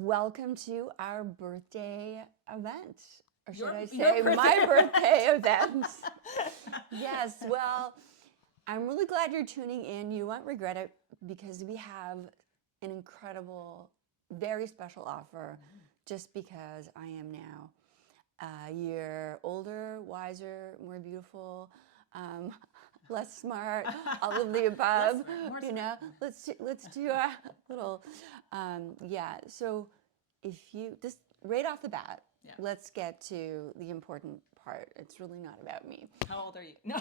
Welcome to our birthday event. Or should I say your my birthday event? Yes, well, I'm really glad you're tuning in. You won't regret it because we have an incredible, very special offer just because I am now a year older, wiser, more beautiful, less smart, all of the above. Let's do a little, So if you just right off the bat, let's get to the important part. It's really not about me. How old are you? No.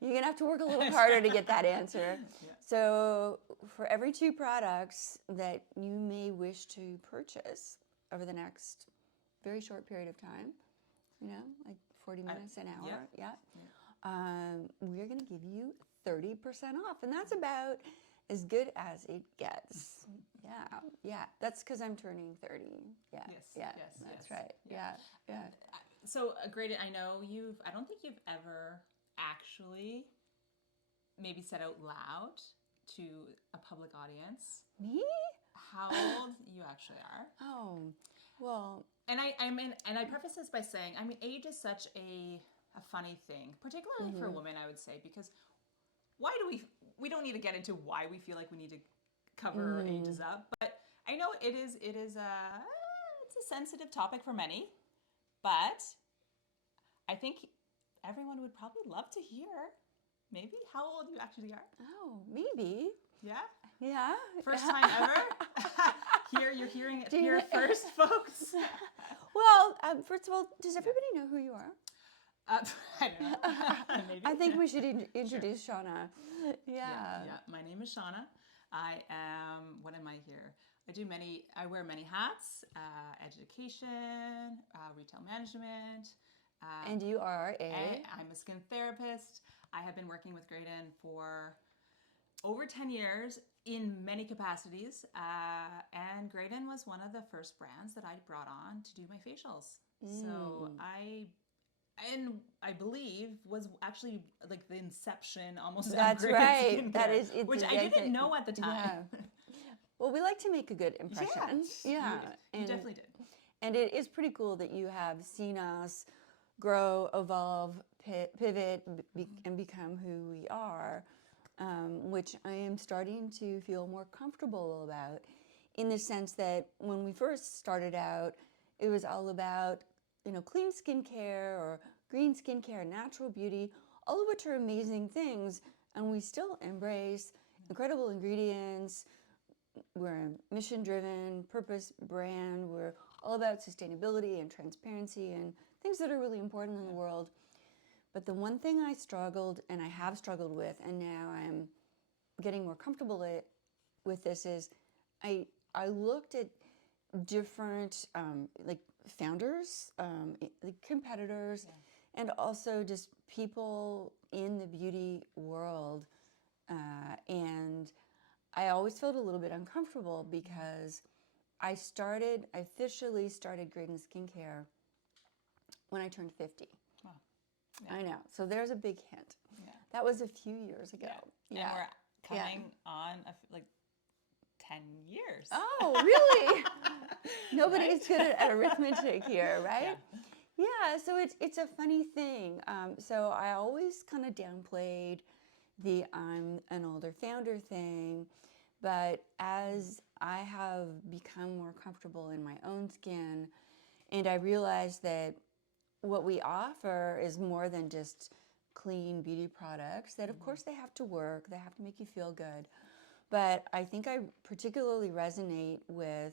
You're gonna have to work a little harder to get that answer. Yeah. So for every 2 products that you may wish to purchase over the next very short period of time, like 40 minutes, an hour, we're going to give you 30% off. And that's about as good as it gets. Yeah. That's because I'm turning 30. Yes, that's right. Yeah. So, Graydon, I don't think you've ever actually maybe said out loud to a public audience. Me? How old you actually are. Oh, well. And I preface this by saying, age is such a funny thing, particularly for women, I would say, because we don't need to get into why we feel like we need to cover ages up, but I know it's a sensitive topic for many, but I think everyone would probably love to hear maybe how old you actually are. Oh, maybe. Yeah? First time ever? Here, you're hearing it here first, folks. Well, first of all, does everybody know who you are? I don't know. Maybe. I think we should introduce Shauna. Yeah. My name is Shauna. What am I here? I wear many hats, education, retail management. And you are I'm a skin therapist. I have been working with Graydon for over 10 years in many capacities. And Graydon was one of the first brands that I brought on to do my facials. So I believe was actually like the inception almost. That's of right. Skincare, that is, which I didn't know at the time. Yeah. Well, we like to make a good impression. You definitely did. And it is pretty cool that you have seen us grow, evolve, pivot, and become who we are, which I am starting to feel more comfortable about, in the sense that when we first started out, it was all about clean skincare or green skincare, natural beauty, all of which are amazing things, and we still embrace incredible ingredients. We're a mission-driven, purpose brand. We're all about sustainability and transparency and things that are really important in the world. But the one thing I struggled, and I have struggled with, and now I'm getting more comfortable with this, is I looked at different founders, like competitors, and also just people in the beauty world. And I always felt a little bit uncomfortable because I officially started Graydon Skincare when I turned 50. Wow. Yeah. I know. So there's a big hint. Yeah. That was a few years ago. Yeah. And we're coming on 10 years. Oh, really? Nobody's good at arithmetic here, right? Yeah, so it's a funny thing. So I always kind of downplayed the I'm an older founder thing, but as I have become more comfortable in my own skin, and I realized that what we offer is more than just clean beauty products, that of course they have to work, they have to make you feel good. But I think I particularly resonate with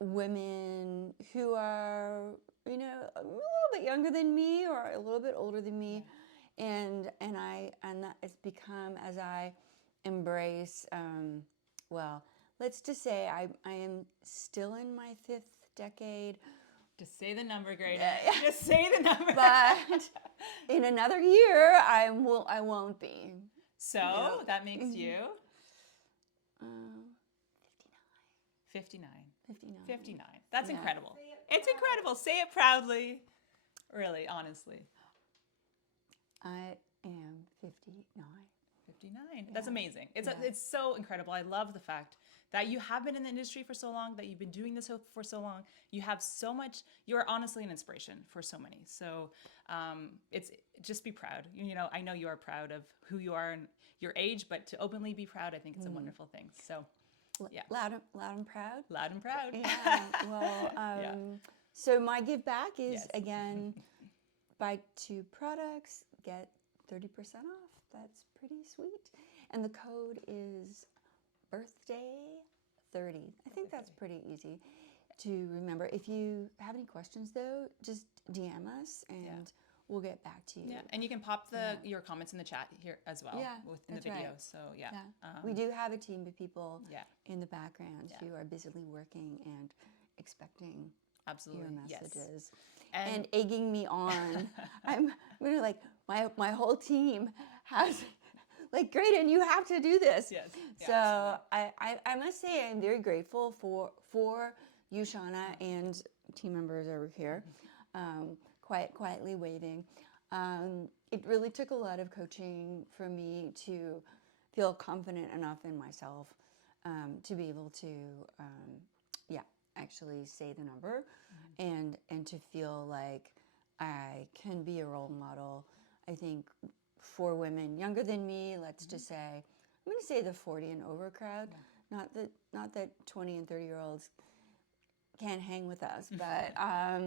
women who are, a little bit younger than me or a little bit older than me, and that it's become, as I embrace. Let's just say I am still in my 5th decade. Just say the number, Graydon. Just say the number. But in another year, I won't be. So that makes you 59. 59. That's incredible. It's incredible. Say it proudly. Really, honestly. I am 59. 59. That's amazing. It's so incredible. I love the fact that you have been in the industry for so long, that you've been doing this for so long. You have so much, you're honestly an inspiration for so many. So it's just be proud. I know you are proud of who you are and your age, but to openly be proud, I think it's a wonderful thing. So yeah. Loud and proud. Loud and proud. Yeah. Well, so my give back is, again, buy 2 products, get 30% off. That's pretty sweet. And the code is birthday 30. I think that's pretty easy to remember. If you have any questions, though, just DM us and we'll get back to you. Yeah, and you can pop your comments in the chat here as well within the video. Right. So we do have a team of people in the background Yeah. who are busily working and expecting absolutely your messages yes. and egging me on. I'm really like my whole team has like, Graydon, you have to do this. Yes. Yeah, so I must say I'm very grateful for you, Shauna, and team members over here, quietly waiting. It really took a lot of coaching for me to feel confident enough in myself to be able to, actually say the number and to feel like I can be a role model. I think for women younger than me, let's just say, I'm going to say the 40 and over crowd, not that 20 and 30-year-olds can't hang with us, but I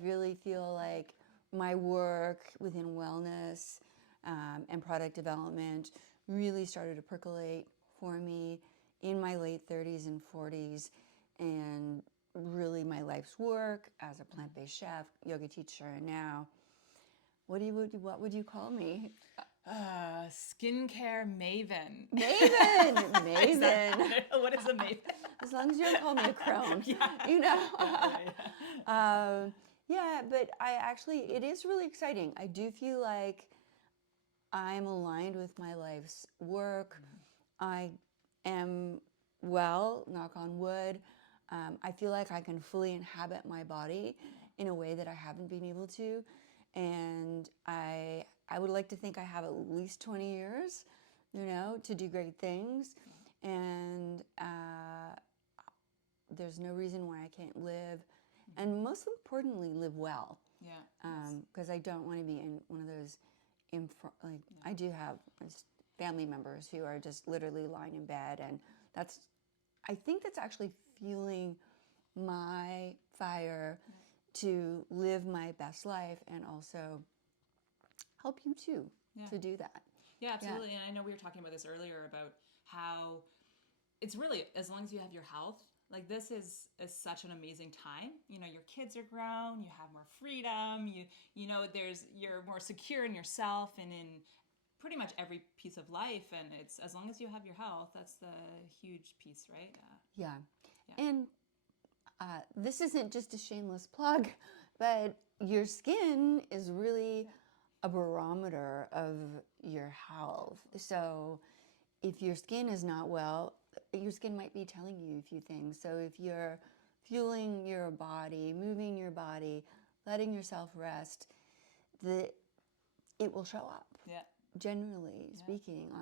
really feel like my work within wellness and product development really started to percolate for me in my late 30s and 40s, and really my life's work as a plant-based chef, yoga teacher, and now, what would you call me? Skincare maven. Maven. What is a maven? As long as you don't call me a crone, but it is really exciting. I do feel like I'm aligned with my life's work. I am well, knock on wood. I feel like I can fully inhabit my body in a way that I haven't been able to. And I would like to think I have at least 20 years, to do great things. And there's no reason why I can't live, and most importantly, live well. Yeah. Because I don't want to be in one of those, I do have family members who are just literally lying in bed, and I think that's actually fueling my fire to live my best life and also help you too to do that. Yeah, absolutely. And I know we were talking about this earlier about how it's really, as long as you have your health, like this is such an amazing time. Your kids are grown, you have more freedom, you're more secure in yourself and in pretty much every piece of life. And it's, as long as you have your health, that's the huge piece, right? Yeah. And this isn't just a shameless plug, but your skin is really a barometer of your health. So if your skin is not well, your skin might be telling you a few things. So if you're fueling your body, moving your body, letting yourself rest, it will show up. Yeah. Generally speaking,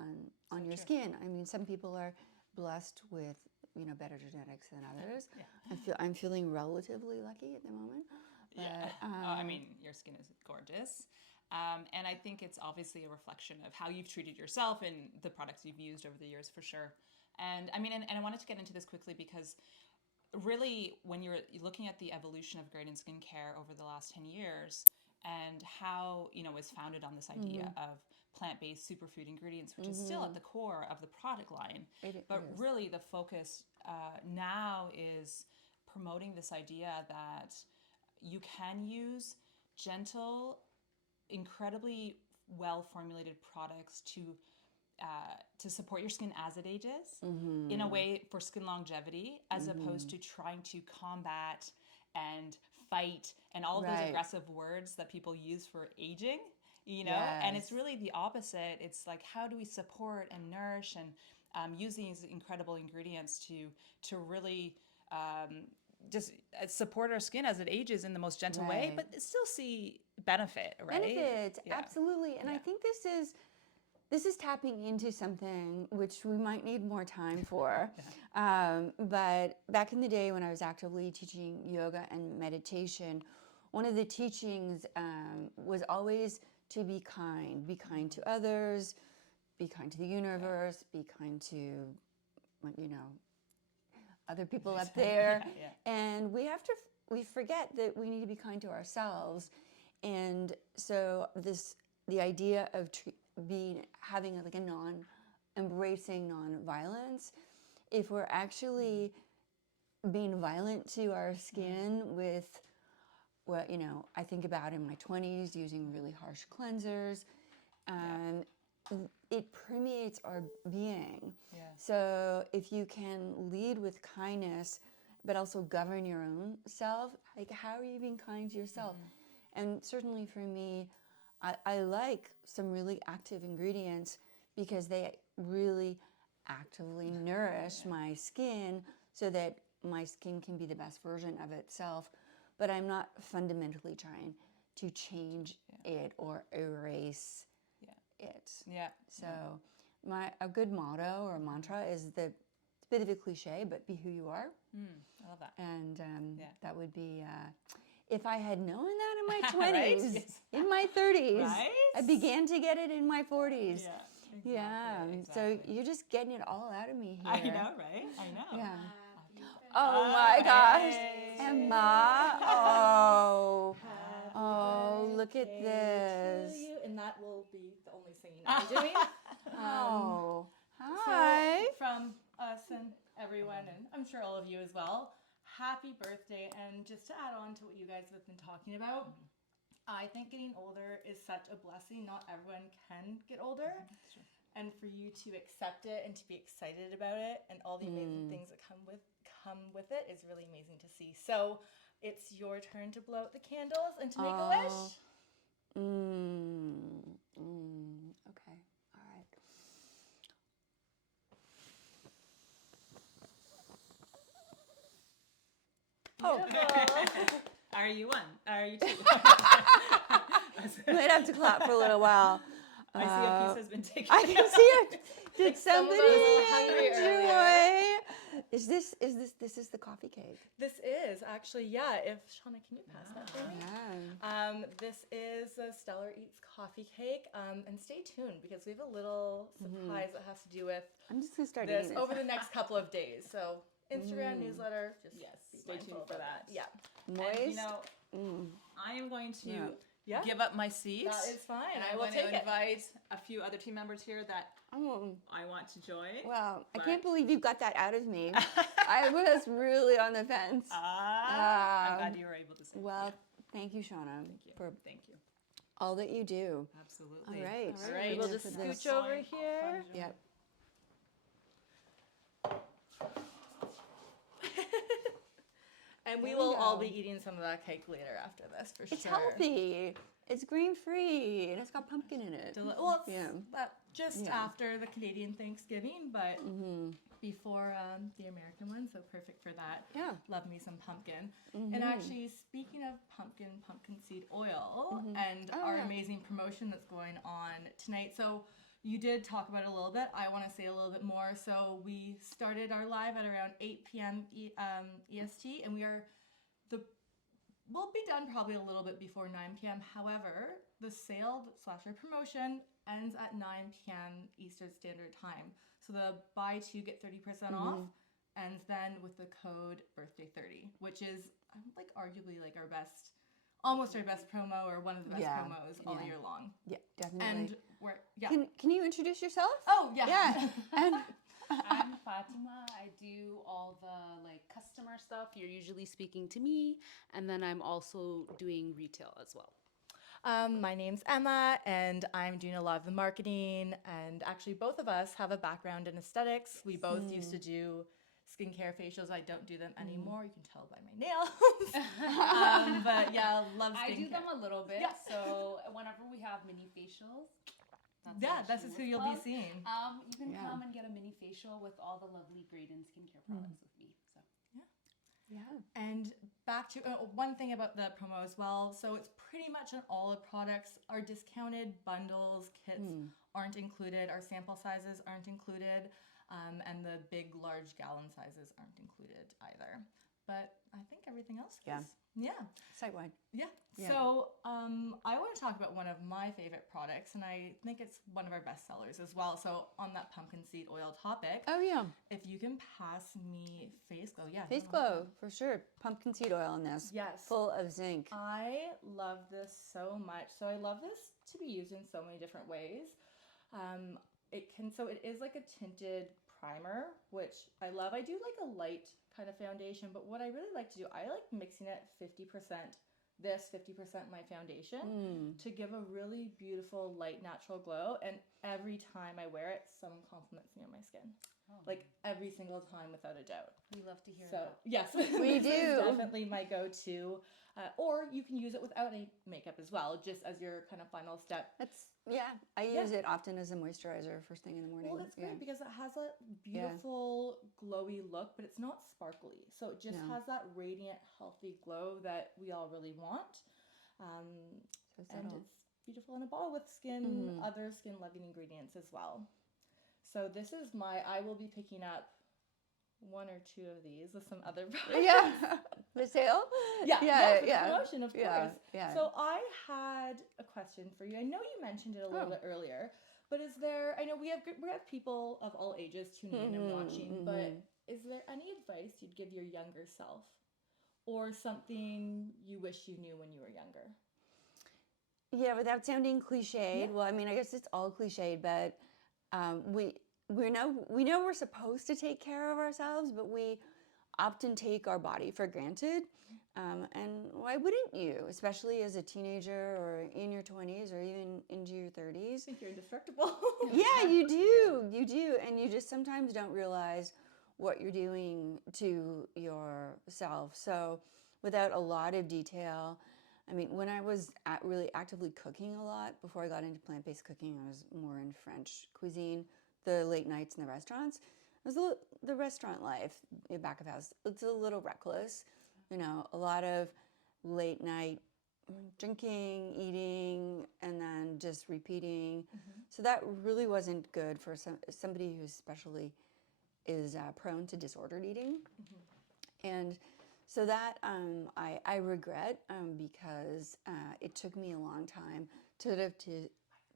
on your skin. I mean, some people are blessed with better genetics than others. Yeah. I'm feeling relatively lucky at the moment. But, I mean, your skin is gorgeous. And I think it's obviously a reflection of how you've treated yourself and the products you've used over the years, for sure. And I mean, and I wanted to get into this quickly because really, when you're looking at the evolution of Graydon skincare over the last 10 years and how, it was founded on this idea of plant-based superfood ingredients, which is still at the core of the product line. But really the focus now is promoting this idea that you can use gentle, incredibly well-formulated products to support your skin as it ages in a way for skin longevity, as opposed to trying to combat and fight and all of those aggressive words that people use for aging. And it's really the opposite. It's like, how do we support and nourish and use these incredible ingredients to really just support our skin as it ages in the most gentle way, but still see benefit, right? Benefit, absolutely. And I think this is this is tapping into something which we might need more time for. But back in the day when I was actively teaching yoga and meditation, one of the teachings was always to be kind to others, be kind to the universe, be kind to, you know, other people up there. And we forget that we need to be kind to ourselves. And so the idea of having like embracing non-violence, if we're actually being violent to our skin with what, you know, I think about in my 20s using really harsh cleansers, it permeates our being. So if you can lead with kindness, but also govern your own self, like how are you being kind to yourself? And certainly for me, I like some really active ingredients because they really actively nourish my skin so that my skin can be the best version of itself. But I'm not fundamentally trying to change it or erase it. So a good motto or mantra is it's a bit of a cliche, but be who you are. I love that. And that would be, if I had known that in my 20s, in my 30s, I began to get it in my 40s. Exactly. So you're just getting it all out of me here. I know, right? I know. Yeah. Oh my gosh, Emma. Oh, look at this. To you, and that will be the only singing I'll be doing. Hi. So from us and everyone, and I'm sure all of you as well, happy birthday. And just to add on to what you guys have been talking about, I think getting older is such a blessing. Not everyone can get older. And for you to accept it and to be excited about it and all the amazing things that come with it is really amazing to see. So it's your turn to blow out the candles and to make a wish. Okay. All right. Beautiful. Are you one? Are you two? Might have to clap for a little while. I see a piece has been taken. I can see it. Did somebody hungry enjoy? Is this the coffee cake? This is actually, if Shauna, can you pass that for me? Yeah. This is a Stellar Eats coffee cake. And stay tuned because we have a little surprise that has to do with I'm just gonna start this eating it. over the next couple of days. So Instagram newsletter, just be stay tuned mindful for of that. Yeah. Moist. And, you know, I am going to give up my seat. That is fine. And I I'm will going take to it. invite a few other team members here that I want to join. Wow, I but- can't believe you got that out of me. I was really on the fence. I'm glad you were able to say. Well, thank you, Shauna, for Thank you. all that you do. Absolutely. All right. All right, we'll just scooch over here. Yep. And we There we will all go. be eating some of that cake later after this, for It's sure. healthy. It's grain-free, and it's got pumpkin in it. Well, it's Yeah. just after the Canadian Thanksgiving, but before the American one, so perfect for that. Yeah. Love me some pumpkin. And actually, speaking of pumpkin seed oil, and our amazing promotion that's going on tonight. So you did talk about it a little bit. I want to say a little bit more. So we started our live at around 8 p.m. EST, and we'll be done probably a little bit before 9 p.m. However, the sale / our promotion ends at 9 p.m. Eastern Standard Time. So the buy two get 30% off ends then with the code birthday30, which is like arguably like almost our best promo or one of the best promos all year long. Yeah, definitely. And we're Can you introduce yourself? Oh yeah. Yeah. And I'm Fatima. I do all the customer stuff. You're usually speaking to me, and then I'm also doing retail as well. My name's Emma, and I'm doing a lot of the marketing. And actually, both of us have a background in aesthetics. We both used to do skincare facials. I don't do them anymore. You can tell by my nails. But yeah, love skincare. I do them a little bit. Yeah. So whenever we have mini facials, This is who you'll be seeing. You can come and get a mini facial with all the lovely Graydon skincare products with me. So Yeah. And back to one thing about the promo as well. So it's pretty much on all the products. Our discounted bundles, kits aren't included. Our sample sizes aren't included. And the big, large gallon sizes aren't included either. But I think everything else is. Yeah. Site-wide. Yeah. Yeah. So I want to talk about one of my favorite products, and I think it's one of our best sellers as well. So on that pumpkin seed oil topic, Oh, yeah. if you can pass me Face Glow. Yeah. Face Glow, for sure. Pumpkin seed oil in this. Yes. Full of zinc. I love this so much. So I love this to be used in so many different ways. It is like a tinted primer, which I love. I do like a light kind of foundation, but what I really like to do, I like mixing it 50% this, 50% my foundation to give a really beautiful light natural glow. And every time I wear it, someone compliments me on my skin. Like every single time without a doubt. We love to hear So that. yes, We this do. is definitely my go-to. Or you can use it without any makeup as well, just as your kind of final step. I use it often as a moisturizer first thing in the morning. Well, that's great because it has a beautiful glowy look, but it's not sparkly. So it just has that radiant, healthy glow that we all really want. And it's beautiful in a bottle with other skin-loving ingredients as well. So this is I will be picking up one or two of these with some other products. Yeah. The sale? Yeah, for the promotion, of course. Yeah. So I had a question for you. I know you mentioned it a little bit earlier, but I know we have people of all ages tuning in and watching, but is there any advice you'd give your younger self or something you wish you knew when you were younger? Yeah, without sounding cliched. Well, I mean, I guess it's all cliched, but we know we're supposed to take care of ourselves, but we often take our body for granted. And why wouldn't you, especially as a teenager or in your 20s or even into your 30s? I think you're indestructible. Yeah, you do. And you just sometimes don't realize what you're doing to yourself. So without a lot of detail, I mean, when I was really actively cooking a lot, before I got into plant-based cooking, I was more in French cuisine, the late nights in the restaurants. It was the restaurant life, back of house. It's a little reckless, a lot of late night drinking, eating, and then just repeating. So that really wasn't good for somebody who especially is prone to disordered eating. And so that I regret because it took me a long time to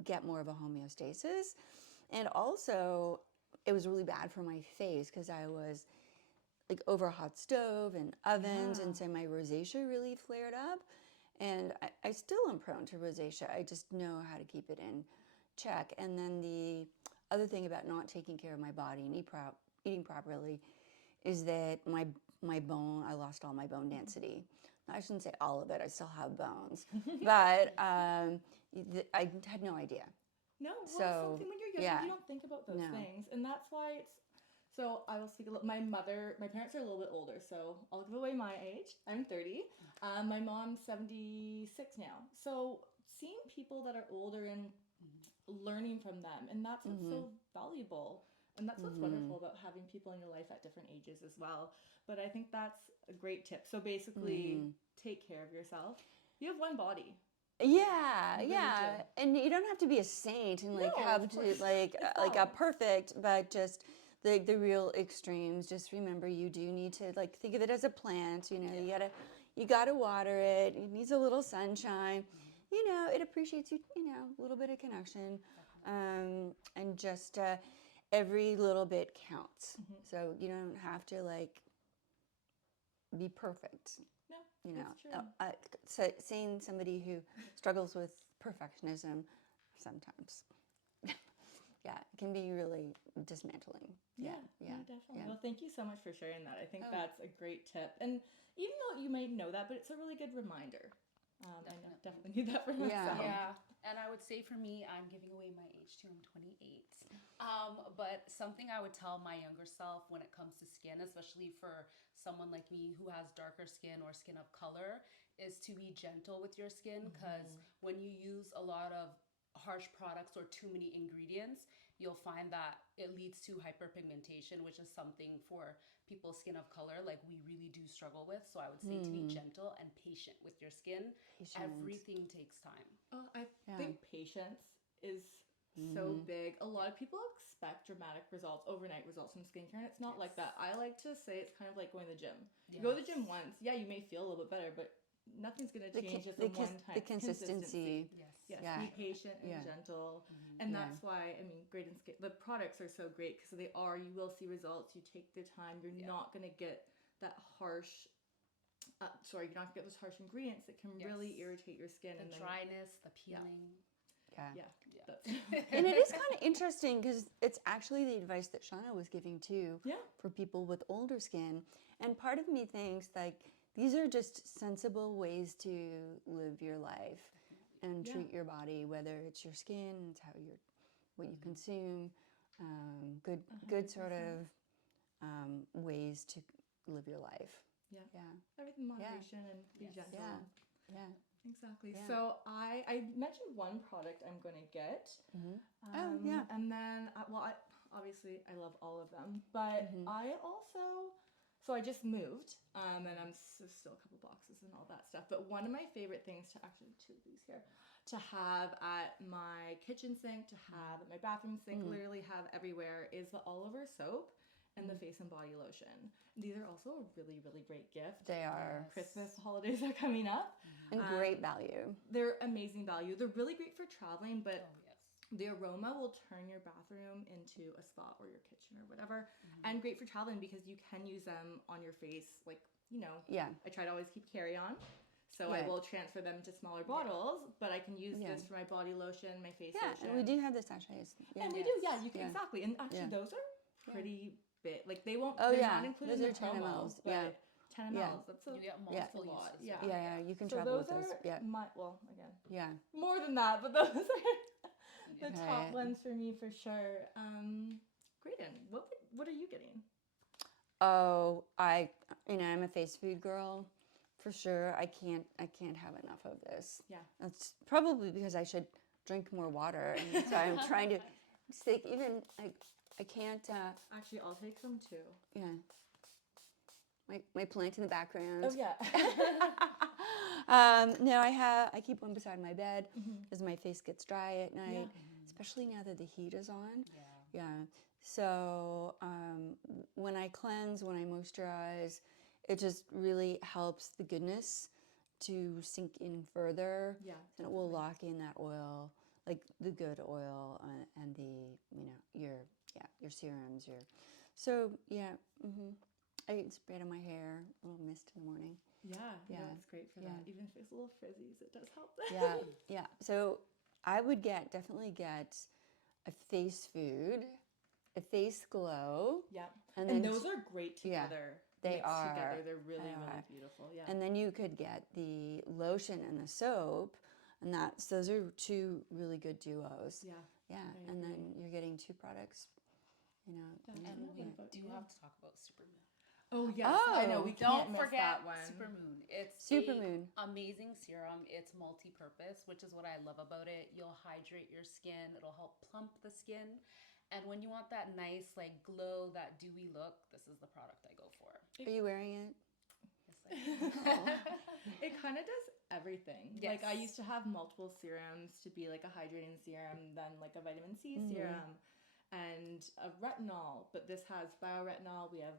get more of a homeostasis. And also, it was really bad for my face because I was like over a hot stove and ovens, and so my rosacea really flared up. And I still am prone to rosacea. I just know how to keep it in check. And then the other thing about not taking care of my body and eating properly is that I lost all my bone density. I shouldn't say all of it. I still have bones, but I had no idea. No, So, something when you're younger, you don't think about those things, and that's why it's. So I will speak a little. My parents are a little bit older, so I'll give away my age. I'm 30. My mom's 76 now. So seeing people that are older and learning from them, and that's what's so valuable, and that's what's wonderful about having people in your life at different ages as well. But I think that's a great tip. So basically, take care of yourself. You have one body. Yeah, You really yeah, do. and you don't have to be a saint and like No, have of to course. like It's like a balance. perfect, but just the real extremes. Just remember, you do need to like think of it as a plant. You gotta water it. It needs a little sunshine. It appreciates you. A little bit of connection, and just every little bit counts. So you don't have to like be perfect. No, that's true. Seeing somebody who struggles with perfectionism sometimes, it can be really dismantling. Yeah, definitely. Well, thank you so much for sharing that. I think that's a great tip. And even though you may know that, but it's a really good reminder. I definitely need that for myself. Yeah. And I would say for me, I'm giving away my age too. I'm 28. But something I would tell my younger self when it comes to skin, especially for someone like me who has darker skin or skin of color, is to be gentle with your skin, because when you use a lot of harsh products or too many ingredients, you'll find that it leads to hyperpigmentation, which is something for people's skin of color, like we really do struggle with. So I would say to be gentle and patient with your skin. Patient. Everything takes time. Oh, I Yeah. think patience is so big. A lot of people expect dramatic results, overnight results from skincare, and it's not like that. I like to say it's kind of like going to the gym. You go to the gym once, yeah, you may feel a little bit better, but nothing's going to change just in one time. The consistency. Yes, Yeah. be patient and gentle. And that's why, I mean, Graydon Skin, the products are so great because you will see results. You take the time. You're not going to get that harsh, you're not going to get those harsh ingredients that can really irritate your skin. The and then, dryness, the peeling. Yeah. And it is kind of interesting because it's actually the advice that Shauna was giving too for people with older skin. And part of me thinks like these are just sensible ways to live your life and treat your body, whether it's your skin, it's what you consume, good sort of ways to live your life. Yeah. Yeah. Everything moderation and be gentle. Yeah. Exactly. Yeah. So I mentioned one product I'm going to get. And then, obviously I love all of them, but I also, so I just moved, and I'm still a couple boxes and all that stuff. But one of my favorite things to actually, two of these here, to have at my kitchen sink, to have at my bathroom sink, literally have everywhere, is the Oliver soap and the face and body lotion. These are also a really, really great gift. They are. Christmas holidays are coming up. And great value. They're amazing value. They're really great for traveling, but the aroma will turn your bathroom into a spa or your kitchen or whatever. And great for traveling because you can use them on your face. Like, I try to always keep carry-on. So I will transfer them to smaller bottles, but I can use this for my body lotion, my face lotion. Yeah, and we do have the sachets. And we do, you can, exactly. And actually those are pretty big. Like they won't, Oh, they're yeah. not included Those in the are 10 promo, mLs. but 10 mLs. That's You get multiple lot. uses. Yeah, you can So travel those with those. are again, Yeah. more than that, but those are the top Okay. ones for me for sure. Graydon, what are you getting? Oh, I'm a face food girl, for sure. I can't have enough of this. Yeah. That's probably because I should drink more water, and so I'm trying to stick. Even I can't. Actually, I'll take some too. Yeah. My plant in the background. Oh yeah. No, I keep one beside my bed because my face gets dry at night, especially now that the heat is on. Yeah. So when I cleanse, when I moisturize, it just really helps the goodness to sink in further. Yeah. And it will lock in that oil, like the good oil, and the your serums. I spray it on my hair, a little mist in the morning. Yeah, it's great for that. Even if it's a little frizzies, it does help. Yeah. So I would definitely get a face food, a face glow. Yeah. And And then those are great together. They mixed are. together. They're really, They really are. beautiful. Yeah. And then you could get the lotion and the soap, and those are two really good duos. Yeah. Yeah. I And then agree. you're getting two products, And we do have to talk about Supermoon. Oh yes, I know. We Don't can't miss forget that one. Supermoon. It's Supermoon. amazing serum. It's multi-purpose, which is what I love about it. You'll hydrate your skin. It'll help plump the skin. And when you want that nice like glow, that dewy look, this is the product I go for. Are you wearing it? It kind of does everything. Yes. Like I used to have multiple serums to be like a hydrating serum, then like a vitamin C serum, and a retinol. But this has bioretinol. We have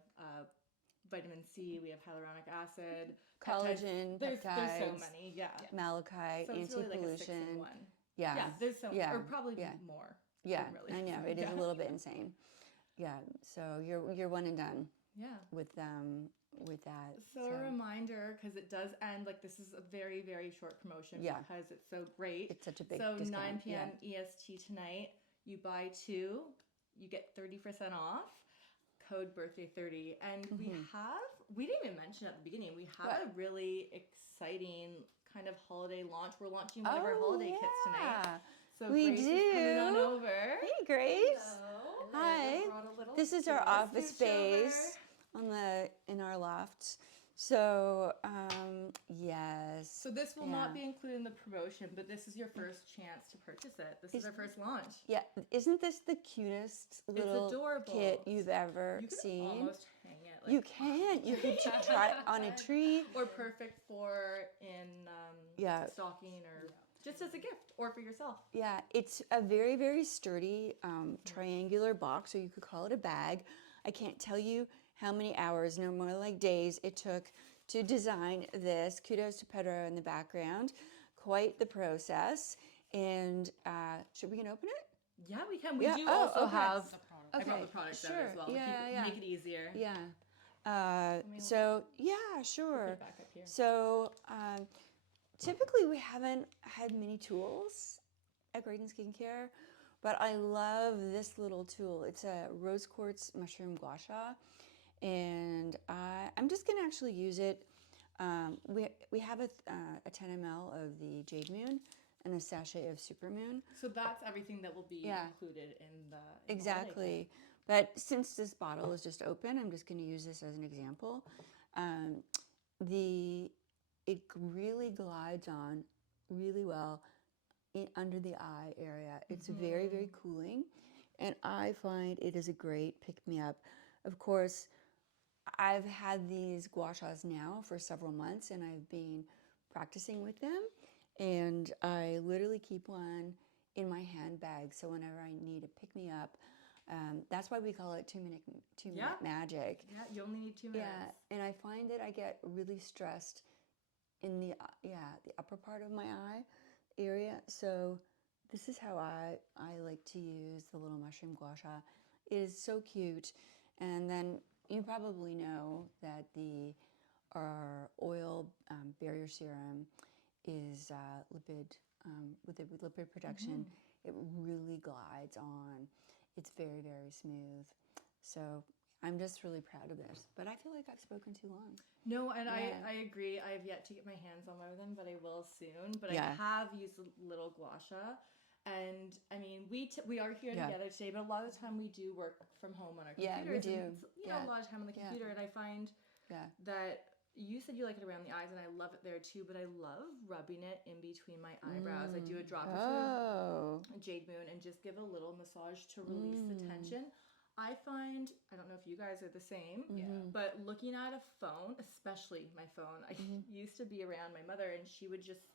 vitamin C. We have hyaluronic acid, Collagen, There's so peptides, many. Yeah. malachite, So it's really like a 6 in anti-pollution. 1. Yeah. Yeah. There's so Yeah. or probably Yeah. more. Yeah, really. I know it is Yeah. a little bit insane. Yeah, so you're one and done Yeah. with that. So a reminder, because it does end, like this is a very, very short promotion Yeah. because it's so great. It's such a big So discount. 9 p.m. EST tonight, you buy 2, you get 30% off, code birthday30. And we didn't even mention at the beginning, we have a really exciting kind of holiday launch. We're launching one of our holiday kits tonight. So We Grace is coming on do. over. Hey, Grace. Hello. Hi. Brought a little This is our scooch office over. space in our loft. So, yes. So this will Yeah. not be included in the promotion, but this is your first chance to purchase it. This is our first launch. Yeah, isn't this the cutest little adorable. kit you've ever You could seen? almost hang it. Like, You can. You could try it on a tree. or perfect for in Yeah. stocking or just as a gift or for yourself. Yeah, it's a very, very sturdy triangular box, or you could call it a bag. I can't tell you how many hours, no more like days, it took to design this. Kudos to Pedro in the background. Quite the process. And should we open it? Yeah, we can. We Yeah. do Oh, also okay. have. I Okay, brought the products out sure. as well. Yeah. Make it easier. Yeah. So, yeah, sure. Put it back up here. So, typically we haven't had many tools at Graydon Skincare, but I love this little tool. It's a rose quartz mushroom gua sha, and I'm just gonna actually use it. We have a 10 ml of the Jade Moon and a sachet of Super Moon. So that's everything that will be Yeah. included in the Exactly. But since this bottle is just open, I'm just going to use this as an example. It really glides on really well under the eye area. It's very, very cooling, and I find it is a great pick-me-up. Of course, I've had these gua shas now for several months, and I've been practicing with them, and I literally keep one in my handbag, so whenever I need a pick-me-up, that's why we call it two-minute magic. Yeah, you only need 2 minutes. Yeah, and I find that I get really stressed in the upper part of my eye area. So this is how I like to use the little mushroom gua sha. It is so cute. And then you probably know that our oil barrier serum is with lipid protection. It really glides on. It's very, very smooth. So I'm just really proud of this. But I feel like I've spoken too long. No, and Yeah. I agree. I have yet to get my hands on one of them, but I will soon. But Yeah. I have used a little gua sha. And I mean, we are here Yeah. together today, but a lot of the time we do work from home on our Yeah, computers. we do. And it's, a lot of time on the Yeah. computer, and I find Yeah. that you said you like it around the eyes, and I love it there too, but I love rubbing it in between my eyebrows. I do a drop or two of Jade Moon and just give a little massage to release the tension. I find, I don't know if you guys are the same, but looking at a phone, especially my phone, I used to be around my mother, and she would just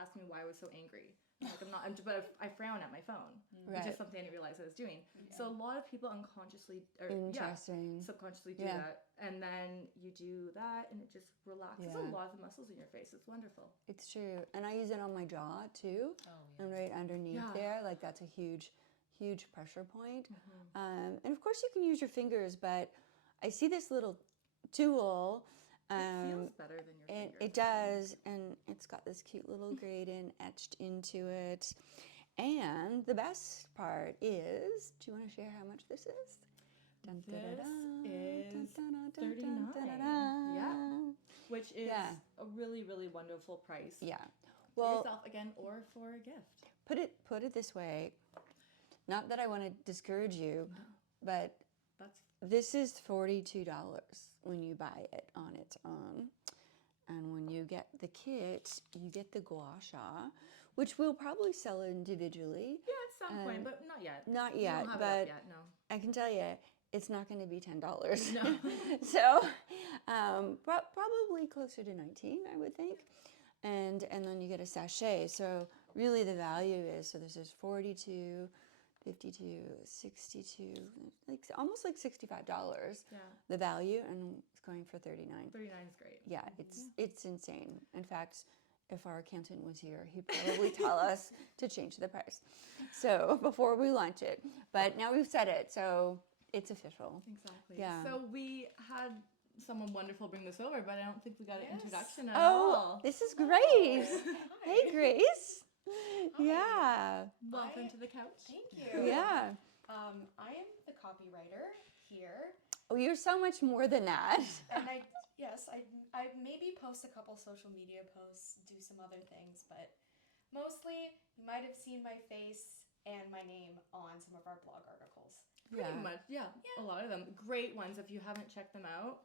ask me why I was so angry. Like but I frown at my phone, which Right. is something I didn't realize I was doing. So a lot of people unconsciously, Interesting. subconsciously do Yeah. that, and then you do that, and it just relaxes a Yeah. lot of the muscles in your face. It's wonderful. It's true. And I use it on my jaw too. And right underneath Yeah. there, like that's a huge, huge pressure point. And of course you can use your fingers, but I see this little tool. It feels better than your And fingers. it does, and it's got this cute little Graydon etched into it. And the best part is, do you want to share how much this is? Dun, This da-da-da, is dun, da-da, dun, $39. da-da-da. Yeah. Which is Yeah. a really, really wonderful price Yeah. for Well, yourself again or for a gift. put it this way. Not that I want to discourage you, but That's this is $42 when you buy it on its own. And when you get the kit, you get the gua sha, which we'll probably sell individually. at some point, but not yet. Not We yet, don't have it but up yet, no. I can tell you, it's not going to be $10. No. So probably closer to 19, I would think. And then you get a sachet. So really the value is, so this is 42, 52, 62, like almost like $65. Yeah. The value, and it's going for 39. 39 is great. Yeah, it's insane. In fact, if our accountant was here, he'd probably tell us to change the price. So before we launch it. But now we've said it, so it's official. Exactly. Yeah. So we had someone wonderful bring this over, but I don't think we got an introduction at Oh, all. this is Grace. Hey, Grace. Yeah. Welcome to the couch. Thank you. Yeah. I am the copywriter here, Oh, you're so much more than that. and I maybe post a couple social media posts, do some other things, but mostly you might have seen my face and my name on some of our blog articles. Pretty much, yeah. A lot of them. Great ones. If you haven't checked them out,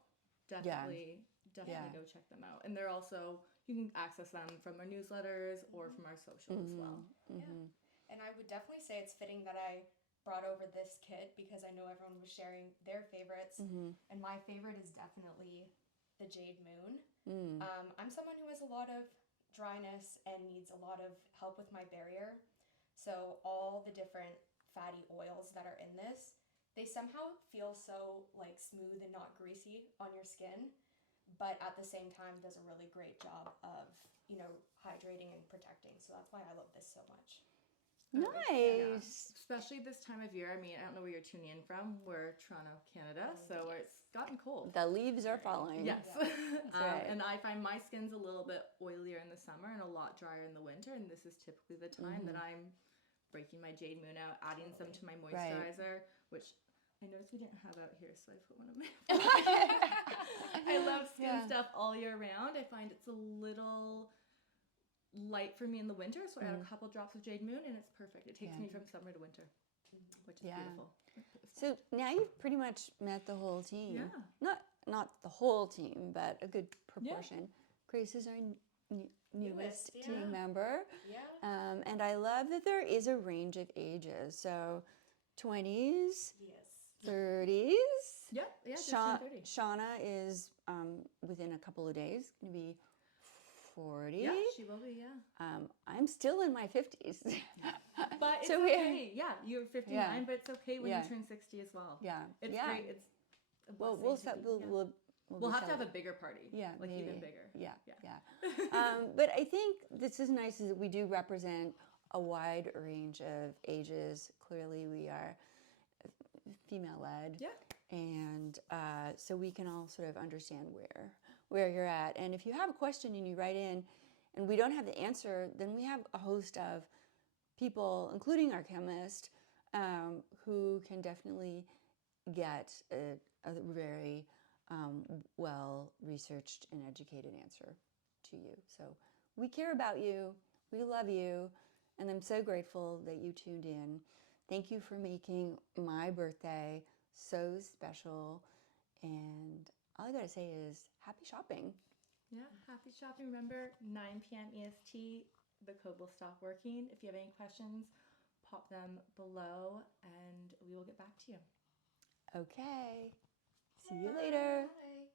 definitely definitely go check them out. And they're also, you can access them from our newsletters or from our social as well. Mm-hmm. And I would definitely say it's fitting that I brought over this kit because I know everyone was sharing their favorites. Mm-hmm. And my favorite is definitely the Jade Moon. Mm. I'm someone who has a lot of dryness and needs a lot of help with my barrier. So all the different fatty oils that are in this, they somehow feel so like smooth and not greasy on your skin, but at the same time does a really great job of, hydrating and protecting. So that's why I love this so much. Nice. Especially this time of year. I mean, I don't know where you're tuning in from. We're Toronto, Canada, so it's gotten cold. The leaves are falling. Yes. right. And I find my skin's a little bit oilier in the summer and a lot drier in the winter. And this is typically the time that I'm breaking my Jade Moon out, adding some to my moisturizer, which I noticed we didn't have out here, so I put one of my. I love skin stuff all year round. I find it's a little light for me in the winter, so I add a couple drops of Jade Moon, and it's perfect. It takes me from summer to winter, which is beautiful. So now you've pretty much met the whole team. Yeah. Not the whole team, but a good proportion. Grace is our newest team member. Yeah. And I love that there is a range of ages. So 20s, Yes. 30s. Yep. Yeah. Just turned 30. Shauna is within a couple of days going to be 40. Yeah, she will be. Yeah. I'm still in my 50s. But it's So okay. Yeah, you're 59, Yeah. but it's okay when Yeah. you turn 60 as well. Yeah. It's yeah. great. It's a Well, blessing to be- yeah. We'll have to have a bigger party. Yeah, like maybe. even bigger. Yeah, Yeah. yeah. But I think this is nice is that we do represent a wide range of ages. Clearly, we are female-led. Yeah. And so we can all sort of understand where you're at. And if you have a question and you write in and we don't have the answer, then we have a host of people, including our chemist, who can definitely get a very well-researched and educated answer to you. So we care about you, we love you, and I'm so grateful that you tuned in. Thank you for making my birthday so special, and all I gotta say is happy shopping. Yeah, happy shopping. Remember, 9 p.m. EST, the code will stop working. If you have any questions, pop them below, and we will get back to you. Okay, see you later. Bye.